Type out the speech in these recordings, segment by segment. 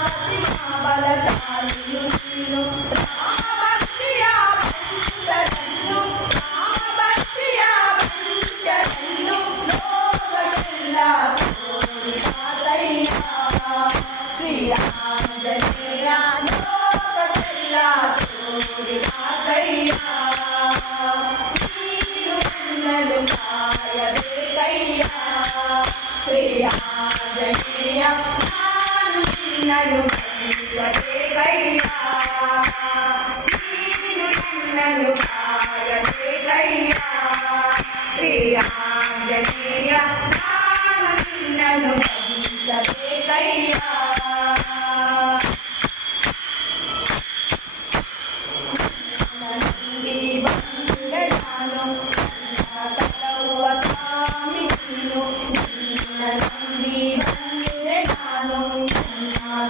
ಅತಿ ಮಹಾಬಲಶಾಲಿಯು ನೀನು ರಾಮಭಕ್ತಿಯ ಪಂಚರನ್ನು ರಾಮಭಕ್ತಿಯ ಪಂಚರನ್ನು ಲೋಕಕ್ಕೆಲ್ಲ ತೋರಿದಾತಯ್ಯ ಶ್ರೀರಾಮಜನೇಯ ಲೋಕಕ್ಕೆಲ್ಲ ತೋರಿದಾತಯ್ಯ ನೀನು ನನ್ನನ್ನು ಕಾಯಬೇಕಯ್ಯ ಶ್ರೀರಾಮಜನೇಯ ನಾನು ನಿನ್ನನ್ನು ಭಜಿಸಬೇಕಯ್ಯ ನೀನು ನನ್ನನ್ನು ಕಾಯಬೇಕಯ್ಯ ಶ್ರೀರಾಮಜನೇಯ ನಾನು ನಿನ್ನನ್ನು ಭಜಿಸಬೇಕಯ್ಯ ನಂಬಿ ಬಂದೆ ನಾನು ಕಟ್ಟುವ ಸ್ವಾಮಿ ನೀನು ನಂಬಿ ಬಂದೆ ನಾನು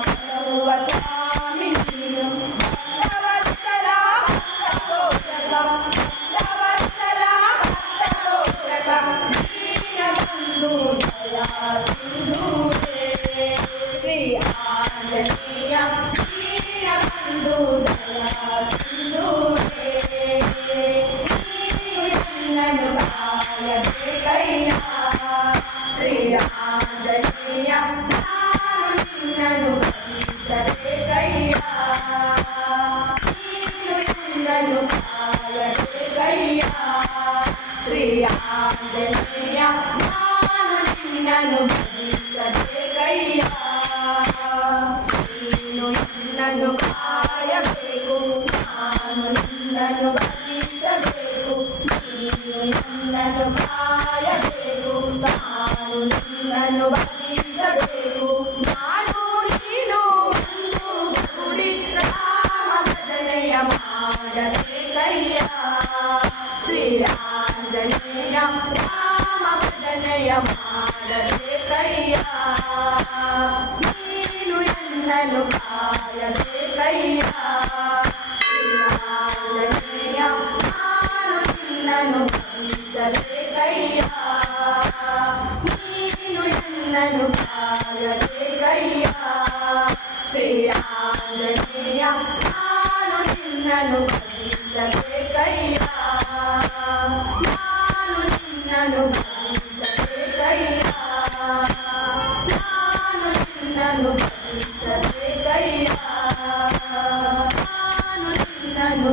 ಕಟ್ಟುವ ಸ್ವಾಮಿ ನೀನು ಭಕ್ತವತ್ಸಲ ಭಕ್ತಪೋಷಕ ಭಕ್ತವತ್ಸಲ ಭಕ್ತಪೋಷಕ ದೀನಬಂಧು ದಯಾ ಸಿಂಧೂರೇ ಶ್ರೀ ಆಂಜನೇಯ ದೀನಬಂಧು ದಯಾ ಸಿಂಧೂರೇ ನನ್ನನ್ನು ಕಾಯಬೇಕಯ್ಯ ಶ್ರೀರಾಮಜನೇಯ ನಾನು ನಿನ್ನನ್ನು ಭಜಿಸಬೇಕಯ್ಯ ನೀನು ನನ್ನನ್ನು ಕಾಯಬೇಕಯ್ಯ ಶ್ರೀರಾಮಜನೇಯ ನಾನು ನಿನ್ನನ್ನು ಭಜಿಸಬೇಕಯ್ಯ ನೀನು ನನ್ನನ್ನು ಕಾಯಬೇಕು ನಾನು ನಿನ್ನನ್ನು ಭಜಿಸಬೇಕು ನೀನು ನನ್ನನ್ನು ಕಾಯಬೇಕು ನಾನು ನಿನ್ನನ್ನು ಭಜಿಸಬೇಕು ನಾನು ನೀನು ಒಂದು ಕೂಡಿ ರಾಮ ಭಜನೆಯ ಮಾಡಬೇಕಯ್ಯ ಶ್ರೀರಾಮಜನೇಯ ರಾಮ ಭಜನೆಯ ಮಾಡಬೇಕಯ್ಯ ನೀನು ನನ್ನನ್ನು ಕಾಯಬೇಕಯ್ಯ ಶ್ರೀರಾಮಜನೇಯ ನಾನು ನಿನ್ನನ್ನು ಭಜಿಸಬೇಕಯ್ಯ ನೀನು ನನ್ನನ್ನು ಕಾಯಬೇಕಯ್ಯ ಶ್ರೀರಾಮಜನೇಯ ನಾನು ನಿನ್ನನ್ನು ಭಜಿಸಬೇಕಯ್ಯ ನಾನು ನಿನ್ನನ್ನು ಭಜಿಸಬೇಕಯ್ಯ ನಾನು ನಿನ್ನನ್ನು ಭಜಿಸಬೇಕಯ್ಯ ನಾನು ನಿನ್ನನ್ನು